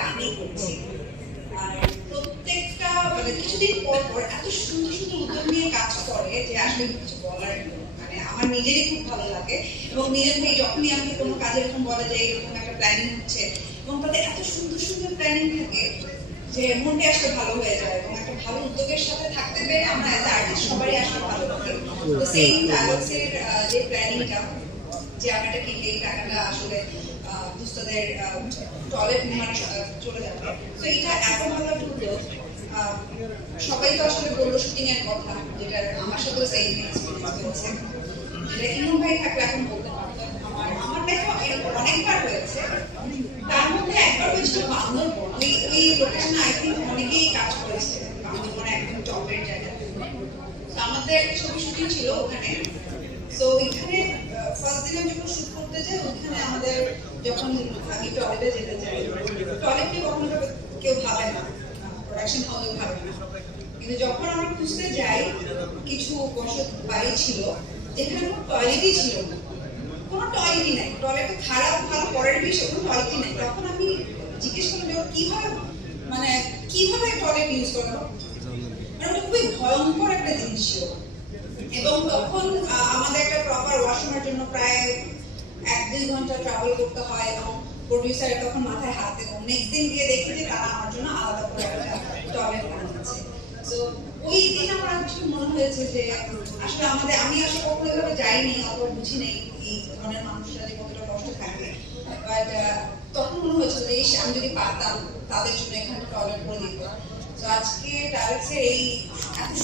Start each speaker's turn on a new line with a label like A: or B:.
A: আমি করছি আর প্রত্যেকটা মানে কিছুদিন পর পর এত সুন্দর সুন্দর উদ্যোগ নিয়ে কাজ করে যে আসলে কিছু বলার মানে আমার নিজেরই খুব ভালো লাগে এবং নিজের থেকে যখনই আমাকে কোনো কাজে এরকম বলা যায় এরকম একটা প্ল্যানিং হচ্ছে এবং তাদের এত সুন্দর সুন্দর প্ল্যানিং থাকে যে মনটা আসলে ভালো হয়ে যায় এবং একটা ভালো উদ্যোগের সাথে থাকতে পেরে আমরা এজ আর্টিস্ট সবারই আসলে ভালো লাগে তো সেই ডায়ালগসের যে প্ল্যানিংটা এটা কিনলে এই টাকাটা আসলে দুস্থদের টয়লেট নির্মাণে চলে যাবে। তো এটা এত ভালো একটা সবাই তো আসলে বলল শুটিং এর কথা, যেটা আমার সাথেও সেম এক্সপিরিয়েন্স হয়েছে। যেটা ইমন ভাই থাকলে এখন বলতে তার মধ্যে একবার অনেকেই কাজ করেছে। বান্দরবনে জায়গাতে আমাদের ছবি শুটিং ছিল ওখানে। তো ওইখানে ফার্স্ট দিন আমি যখন শুট করতে যাই ওইখানে আমাদের যখন আমি টয়লেটে যেতে চাই টয়লেটে কখনো কেউ ভাবে না প্রোডাকশন হাউসে ভাবে না। কিন্তু যখন আমরা খুঁজতে যাই, কিছু বসত বাড়ি ছিল, যেখানে কোনো টয়লেটই ছিল না। কোনো টয়লেটই নাই। টয়লেট খারাপ, ভালো, পরের বিষয় কোনো টয়লেটই নাই। তখন আমি জিজ্ঞেস করলাম যে কীভাবে মানে কীভাবে টয়লেট ইউজ করে মানে খুবই ভয়ঙ্কর একটা জিনিস ছিল। এবং তখন আমাদের একটা প্রপার ওয়াশরুমের জন্য প্রায় এক ট্রাভেল করতে হয় এবং প্রডিউসারের তখন মাথায় হাত দেবো নেক্সট দিন গিয়ে দেখি যে তারা আমার জন্য আলাদা করে একটা টয়লেট বানিয়েছে তো ওই দিন আমার আসলে মনে হয়েছে যে আসলে আমাদের আমি আসলে কখনো এভাবে যাইনি অত বুঝি নেই এই ধরনের মানুষরা যে কতটা কষ্ট থাকে বাট তখন মনে হয়েছিল যে ইস, আমি যদি পারতাম তাদের জন্য এখানে টয়লেট করে দিত। তো আজকে ডাইরেক্টসের এই